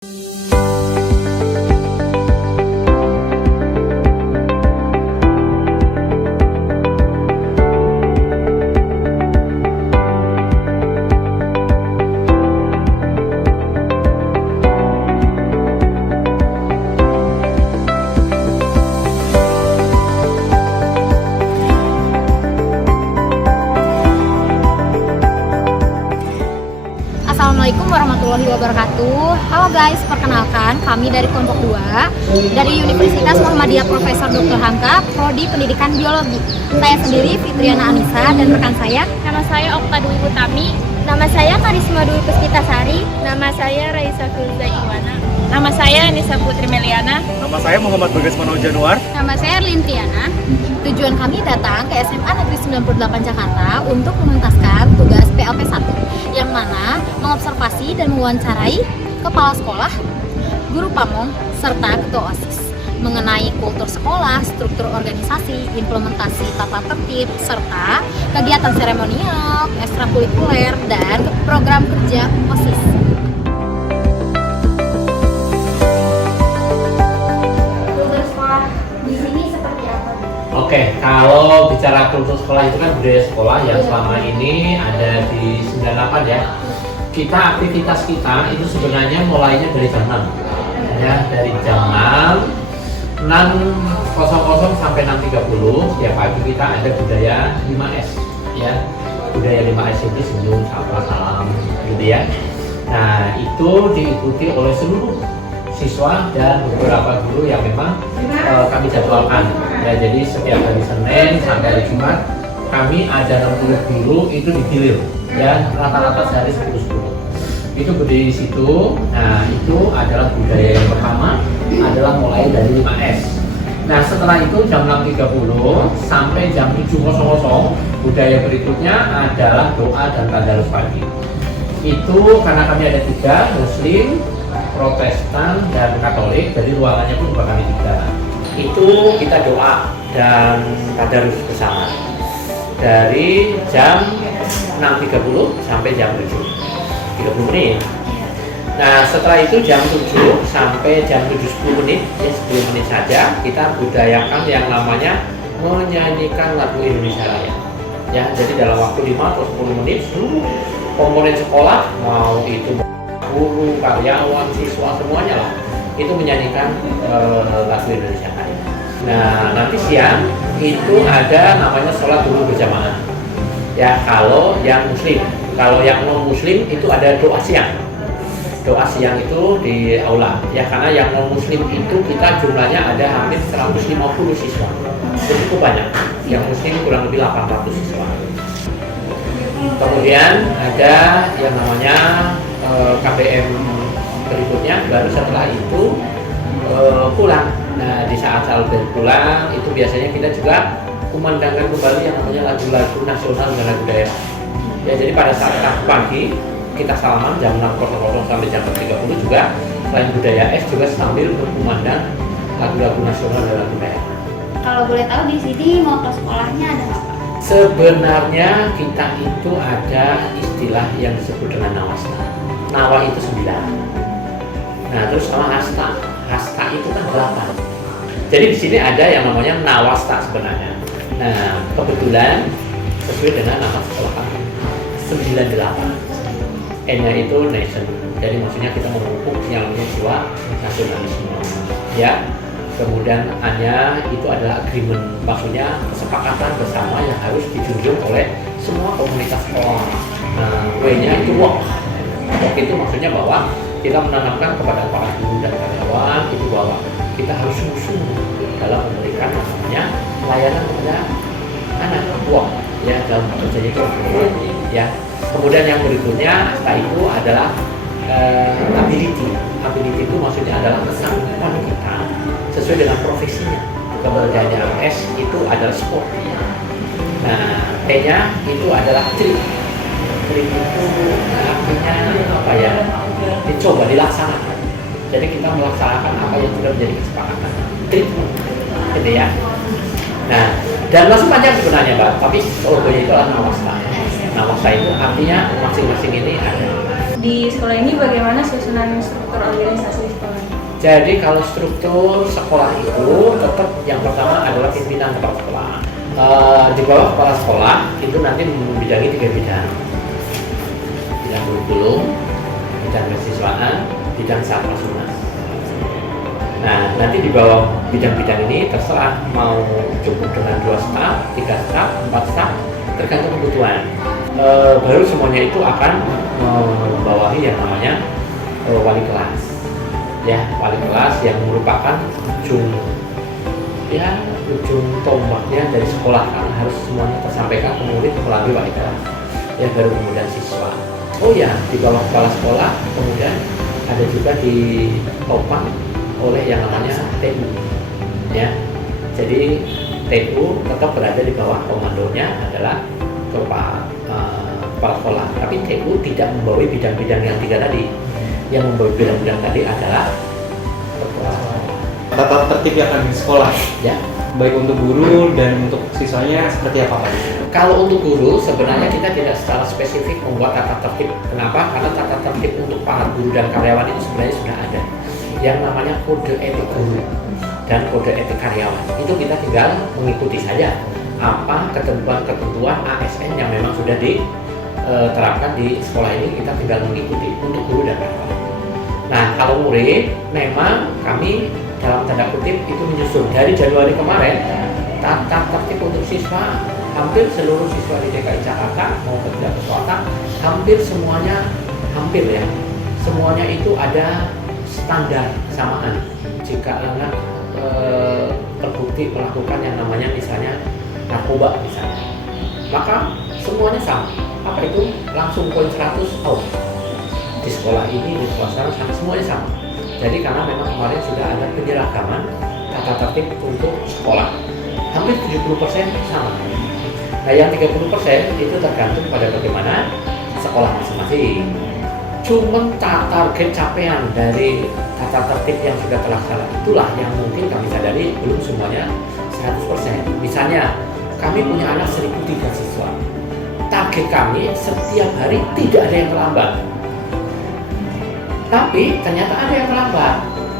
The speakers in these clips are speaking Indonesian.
Assalamualaikum warahmatullahi wabarakatuh. Halo guys, perkenalkan kami dari kelompok 2 dari Universitas Muhammadiyah Profesor Dr. Hamka, Prodi Pendidikan Biologi. Saya sendiri Fitriana Anissa dan rekan saya. Nama saya Okta Dwi Utami. Nama saya Karisma Dwi Puspitasari. Nama saya Raisa Filza Iwana. Nama saya Nisa Putri Meliana. Nama saya Muhammad Bagas Mano Januar. Nama saya Lintriana. Tujuan kami datang ke SMA Negeri 98 Jakarta untuk menuntaskan tugas PLP 1 yang mana mengobservasi dan mewawancarai kepala sekolah, guru pamong, serta ketua OSIS mengenai kultur sekolah, struktur organisasi, implementasi tata tertib, serta kegiatan seremonial, ekstrakurikuler, dan program kerja OSIS. Kultur sekolah di sini seperti apa? Oke, kalau bicara kultur sekolah itu kan budaya sekolah yang selama ini ada di 98 ya. Aktivitas kita itu sebenarnya mulainya dari jam 6 ya, dari jam 6 6.00 sampai 6.30 ya pagi kita ada budaya 5S ya. Budaya 5S ini senyum, sapa, salam gitu ya. Nah, itu diikuti oleh seluruh siswa dan beberapa guru yang memang kami jadwalkan ya. Jadi setiap hari Senin sampai hari Jumat kami ada 60 guru itu digilir ya, rata-rata sehari 10 itu berdiri di situ. Nah, itu adalah budaya yang pertama, adalah mulai dari 5S. Nah, setelah itu jam 6.30 sampai jam 7.00 budaya berikutnya adalah doa dan tadarus pagi. Itu karena kami ada 3, Muslim, Protestan, dan Katolik, jadi ruangannya pun juga kami 3. Itu kita doa dan tadarus bersama dari jam 6.30 sampai jam 7, 30 menit. Nah, setelah itu jam 7 sampai jam 7.10 menit, ya 10 menit saja kita budayakan yang namanya menyanyikan lagu Indonesia Raya. Ya, jadi dalam waktu 5 atau 10 menit seluruh komponen sekolah, mau itu guru, karyawan, siswa, semuanya lah, itu menyanyikan lagu Indonesia Raya. Nah, nanti siang itu ada namanya sholat dulu berjamaah. Ya, kalau yang Muslim. Kalau yang non-Muslim itu ada doa siang. Doa siang itu di aula. Ya, karena yang non-Muslim itu kita jumlahnya ada hampir 150 siswa. Cukup banyak. Yang Muslim kurang lebih 800 siswa. Kemudian ada yang namanya KBM berikutnya, baru setelah itu pulang. Nah, di saat pulang itu biasanya kita juga kumandangkan kembali yang namanya lagu-lagu nasional dan lagu daerah. Ya, jadi pada saat pagi kita salaman jam 6.00 sampai jam 6.30 juga selain budaya S juga sambil berkumandang lagu-lagu nasional dan lagu daerah. Kalau boleh tahu di sini moto sekolahnya ada apa? Sebenarnya kita itu ada istilah yang disebut dengan nawasta. Nawa itu 9. Nah, terus sama hasta. Hasta itu kan 8. Jadi di sini ada yang namanya nawasta sebenarnya. Nah, kebetulan sesuai dengan nama sekolah kami 98. N-nya itu nation. Jadi maksudnya kita memupuk yang namanya jiwa nasionalisme. Ya. Kemudian A-nya itu adalah agreement, maksudnya kesepakatan bersama yang harus dijunjung oleh semua komunitas sekolah. Nah, W-nya itu work. Work itu maksudnya bahwa kita menanamkan kepada para guru dan karyawan itu bahwa kita harus sungguh-sungguh dalam memberikan namanya layanan kepada anak work ya, dalam bekerja itu ya. Kemudian yang berikutnya setelah itu adalah ability. Ability itu maksudnya adalah kesanggupan kita sesuai dengan profesinya. Kemudian S itu adalah sport. Nah, T-nya itu adalah trip. Trip itu artinya apa ya? Dicoba, dilaksanakan. Jadi kita melaksanakan apa yang sudah menjadi kesepakatan. Trip, gitu ya. Nah, dan masih panjang sebenarnya, Mbak. Tapi logonya itu adalah nawasta. Nawasta itu artinya masing-masing ini ada. di sekolah ini bagaimana susunan struktur organisasi di sekolah ini? Jadi kalau struktur sekolah itu tetap yang pertama adalah pimpinan kepala sekolah. Di bawah kepala sekolah itu nanti membidangi 3 bidang. Bidang kurikulum, bidang kesiswaan, bidang sarprasunas. Nah, nanti di bawah bidang-bidang ini terserah mau cukup dengan 2 staf, 3 staf, 4 staf, tergantung kebutuhan. Baru semuanya itu akan membawahi yang namanya wali kelas. Ya, wali kelas yang merupakan ujung tombaknya dari sekolah, kan harus semuanya tersampaikan ke murid melalui wali kelas. Ya, baru kemudian siswa. Oh ya, di bawah kepala sekolah kemudian ada juga ditopang oleh yang namanya TU. Ya, jadi TU tetap berada di bawah komandonya adalah kepala sekolah. Tapi TU tidak membawa bidang-bidang yang 3 tadi. Yang membawa bidang-bidang tadi adalah kepala sekolah. Tata tertib yang ada di sekolah, Ya, baik untuk guru dan untuk siswanya seperti apa Pak? kalau untuk guru sebenarnya kita tidak secara spesifik membuat tata tertib. Kenapa? Karena tata tertib untuk para guru dan karyawan itu sebenarnya sudah ada. Yang namanya kode etik guru dan kode etik karyawan. Itu kita tinggal mengikuti saja apa ketentuan-ketentuan ASN yang memang sudah diterapkan di sekolah ini, kita tinggal mengikuti untuk guru dan karyawan. Nah, kalau murid memang kami dalam tanda kutip itu menyusun dari Januari kemarin tata tertib untuk siswa, hampir seluruh siswa di DKI Jakarta maupun di kota, hampir semuanya itu ada standar kesamaan. Jika anak terbukti melakukan yang namanya misalnya narkoba misalnya, maka semuanya sama. Apa itu? Langsung poin 100 out. Di sekolah ini, di sekolah sana semuanya sama. Jadi karena memang kemarin sudah ada penyeragaman tata tertib untuk sekolah, hampir 70% sama. Nah, yang 30% itu tergantung pada bagaimana sekolah masing-masing. Cuman target capaian dari tata tertib yang sudah terlaksana itulah yang mungkin kami sadari belum semuanya 100%. Misalnya, kami punya anak 1.003 siswa. Target kami setiap hari tidak ada yang terlambat. Tapi ternyata ada yang terlambat.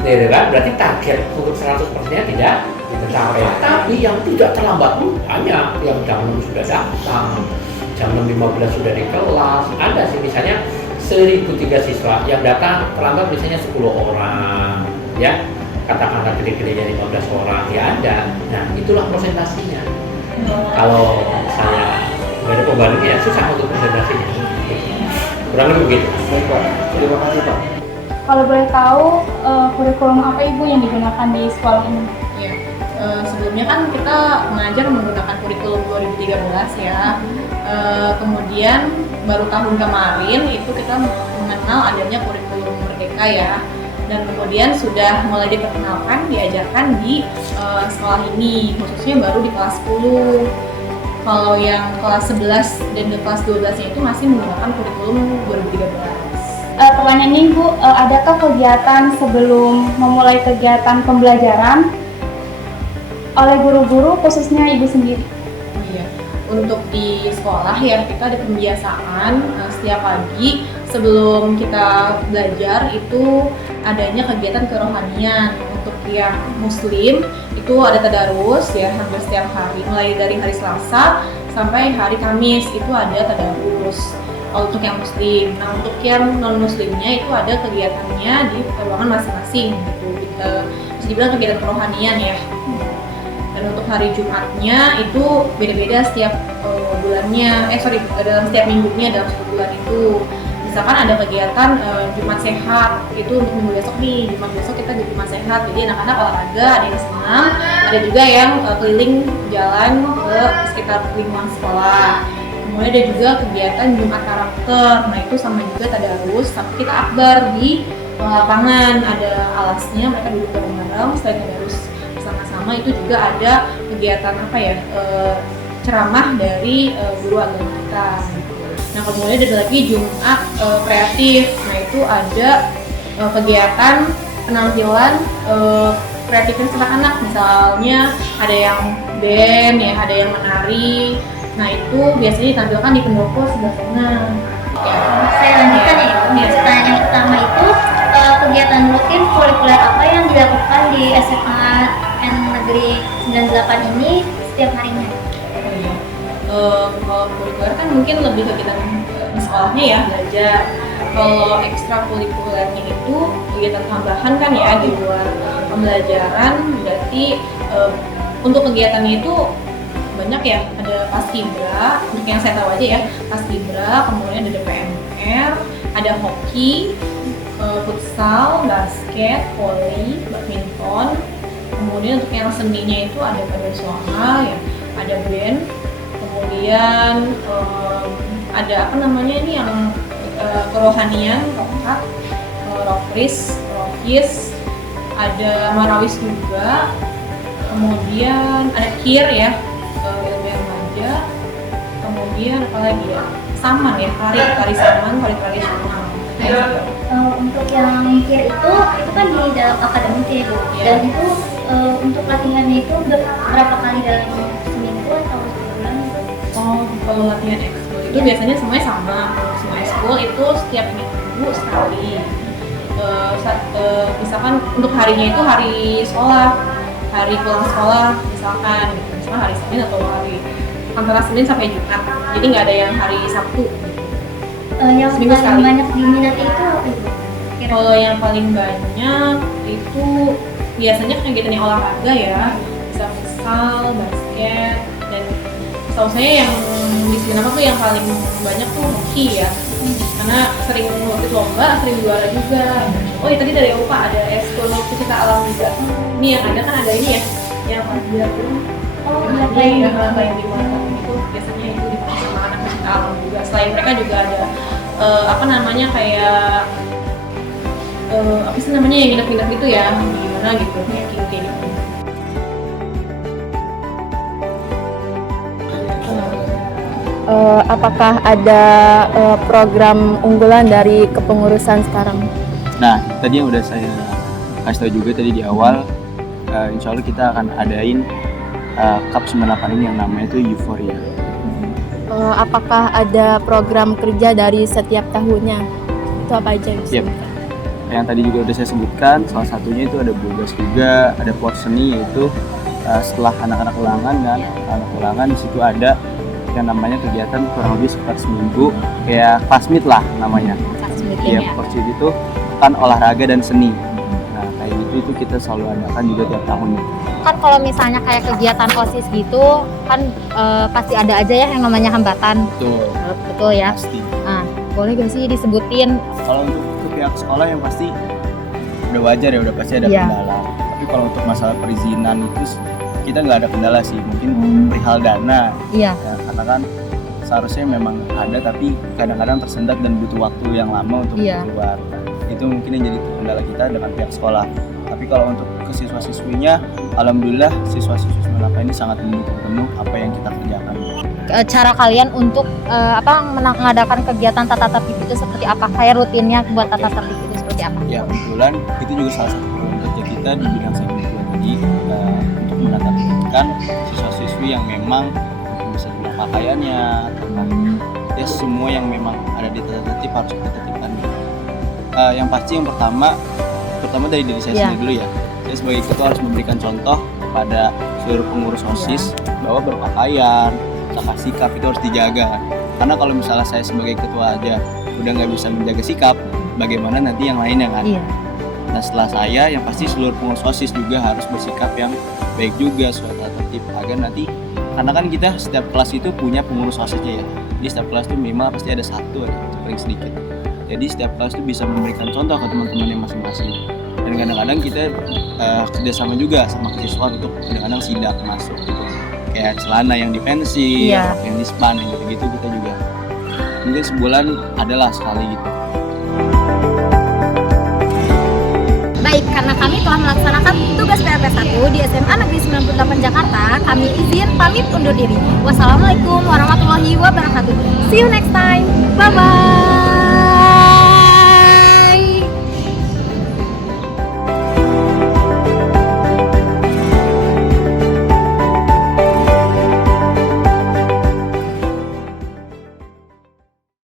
Berarti target untuk 100%-nya tidak tercapai. Tapi yang tidak terlambat pun banyak. Yang jam 6 sudah datang, jam 6.15 sudah di kelas. Ada sih misalnya 1.003 siswa yang datang terlambat misalnya 10 orang, ya katakanlah gede-gedenya 15 orang, ya ada. Nah, itulah presentasinya. Kalau saya nggak ada pembaliknya, susah untuk presentasinya. Kurang lebih begitu. Baik Pak, terima kasih Pak. Kalau boleh tahu, kurikulum apa Ibu yang digunakan di sekolah ini? Ya, sebelumnya kan kita mengajar menggunakan kurikulum 2013 ya. Kemudian baru tahun kemarin itu kita mengenal adanya kurikulum Merdeka ya. Dan kemudian sudah mulai diperkenalkan, diajarkan di sekolah ini, khususnya baru di kelas 10. Kalau yang kelas 11 dan kelas 12-nya itu masih menggunakan kurikulum 2013. Pertanyaan ini Bu, adakah kegiatan sebelum memulai kegiatan pembelajaran oleh guru-guru khususnya Ibu sendiri? Iya, untuk di sekolah ya kita ada pembiasaan setiap pagi sebelum kita belajar itu adanya kegiatan kerohanian. Untuk yang muslim itu ada tadarus ya hampir setiap hari, mulai dari hari Selasa sampai hari Kamis itu ada tadarus untuk yang muslim. Nah, untuk yang non muslimnya itu ada kegiatannya di ruangan masing-masing gitu. Bisa dibilang kegiatan kerohanian ya. Dan untuk hari Jumatnya itu beda-beda setiap bulannya, dalam setiap minggunya dalam 1 bulan itu. Misalkan ada kegiatan Jumat Sehat, itu untuk minggu besok nih, Jumat besok kita di Jumat Sehat, jadi anak-anak olahraga, ada yang senam, ada juga yang keliling jalan ke sekitar lingkungan sekolah. Kemudian ada juga kegiatan Jumat Karakter, nah itu sama juga tadarus, tapi kita akbar di lapangan, ada alasnya, mereka duduk bareng-bareng, selain tadarus bersama-sama itu juga ada kegiatan ceramah dari guru agama kita. Nah, kemudian ada lagi Jumat kreatif. Nah, itu ada kegiatan penampilan kreatifnya anak-anak. Misalnya ada yang band ya, ada yang menari. Nah, itu biasanya ditampilkan di pendopo sebelah sana. Ya, Saya lanjutkan ya Ibu. Pertanyaan yang pertama itu kegiatan rutin kurikuler apa yang dilakukan di SMA N Negeri 98 ini setiap harinya? Kalau kurikuler kan mungkin lebih ke kita di sekolahnya ya, belajar. Kalau ekstrakurikulernya itu kegiatan tambahan kan ya di luar pembelajaran. Berarti untuk kegiatannya itu banyak ya, ada paskibra, untuk yang saya tahu aja ya, paskibra, kemudian ada DPMR, ada hoki, futsal, basket, voli, badminton. Kemudian untuk yang seninya itu ada paduan suara ya, ada band, kemudian ada apa namanya ini yang kerohanian, rokat, rokris, rokis, ada marawis juga, kemudian ada kir ya, ilmu remaja, kemudian apa lagi ya, saman ya, tari saman, tari tradisional. Untuk yang kir itu kan di dalam akademik ya Bu, dan itu untuk latihannya itu berapa kali dalam seminggu atau sebulan itu? Kalau latihan ekskul itu biasanya semuanya sama. Semua ekskul itu setiap minggu sekali. Misalkan untuk harinya itu hari sekolah, hari pulang sekolah misalkan, misalkan hari Senin atau hari antara Senin sampai Jumat. Jadi nggak ada yang hari Sabtu. Yang Seminggu paling sekali. banyak diminati itu apa Ibu? Kalau yang paling banyak itu biasanya kegiatan yang olahraga ya, bisa futsal, basket, dan setahu saya yang di sini apa tuh yang paling banyak tuh hoki ya, karena sering ikut lomba, sering juara juga. Oh ya tadi dari lupa ada ekskul pecinta alam juga. Ini yang ada kan ada ini ya, yang dia tuh yang lain di mana itu biasanya itu dipakai sama anak pecinta alam juga. Selain mereka juga ada apa namanya kayak apa sih namanya yang nginep-nginep gitu ya, gimana gitu, kayak gitu. Apakah ada program unggulan dari kepengurusan sekarang? Nah, tadi yang udah saya kasih tahu juga tadi di awal, insya Allah kita akan adain Cup 98 ini yang namanya itu Euphoria. Apakah ada program kerja dari setiap tahunnya? Itu apa aja? Yep. Yang tadi juga udah saya sebutkan, salah satunya itu ada Bulgas juga, ada porseni, yaitu setelah anak-anak ulangan kan, anak ulangan di situ ada yang namanya kegiatan kurang lebih sekitar seminggu, kayak Classmeet lah namanya. Ya, Classmeet itu kan olahraga dan seni. Nah, kayak gitu itu kita selalu adakan juga tiap tahunnya. Kan kalau misalnya kayak kegiatan OSIS gitu kan pasti ada aja ya yang namanya hambatan. Betul ya. Pasti. Nah, boleh gak sih disebutin? Kalau untuk ke pihak sekolah yang pasti udah wajar ya, udah pasti ada kendala. Tapi kalau untuk masalah perizinan itu kita nggak ada kendala sih, mungkin perihal dana. Iya. Ya, karena kan seharusnya memang ada, tapi kadang-kadang tersendat dan butuh waktu yang lama untuk keluar. Itu mungkin yang jadi kendala kita dengan pihak sekolah. Tapi kalau untuk ke siswa-siswinya, alhamdulillah siswa-siswi 98 ini sangat mendukung penuh apa yang kita kerjakan. Cara kalian untuk mengadakan kegiatan tata tertib itu seperti apa? Kayak rutinnya buat tata tertib itu seperti apa? Ya, kebetulan itu juga salah satu program kerja kita di bidang saya tadi, untuk menata-tertibkan siswa-siswi yang memang bisa dibilang pakaiannya atau ya semua yang memang ada di tata tertib harus kita tertibkan. Yang pasti yang pertama dari diri saya sendiri dulu ya. Saya sebagai ketua harus memberikan contoh kepada seluruh pengurus OSIS bahwa berpakaian, tata sikap itu harus dijaga. Karena kalau misalnya saya sebagai ketua aja udah nggak bisa menjaga sikap, bagaimana nanti yang lainnya kan? Nah, setelah saya, yang pasti seluruh pengurus OSIS juga harus bersikap yang baik juga, sesuai tata tertib, agar nanti, karena kan kita setiap kelas itu punya pengurus OSISnya ya. Jadi setiap kelas itu minimal pasti ada satu aja, paling sedikit. Jadi setiap kelas itu bisa memberikan contoh ke teman-temannya masing-masing. Dan kadang-kadang kita kerjasama juga sama kesiswaan untuk kadang-kadang sidak masuk gitu. Kayak celana yang dipensil, yang dispan, yang gitu-gitu kita juga mungkin sebulan adalah sekali gitu. Baik, karena kami telah melaksanakan tugas PLP 1 di SMA Negeri 98 Jakarta, kami izin pamit undur diri. Wassalamualaikum warahmatullahi wabarakatuh. See you next time. Bye-bye.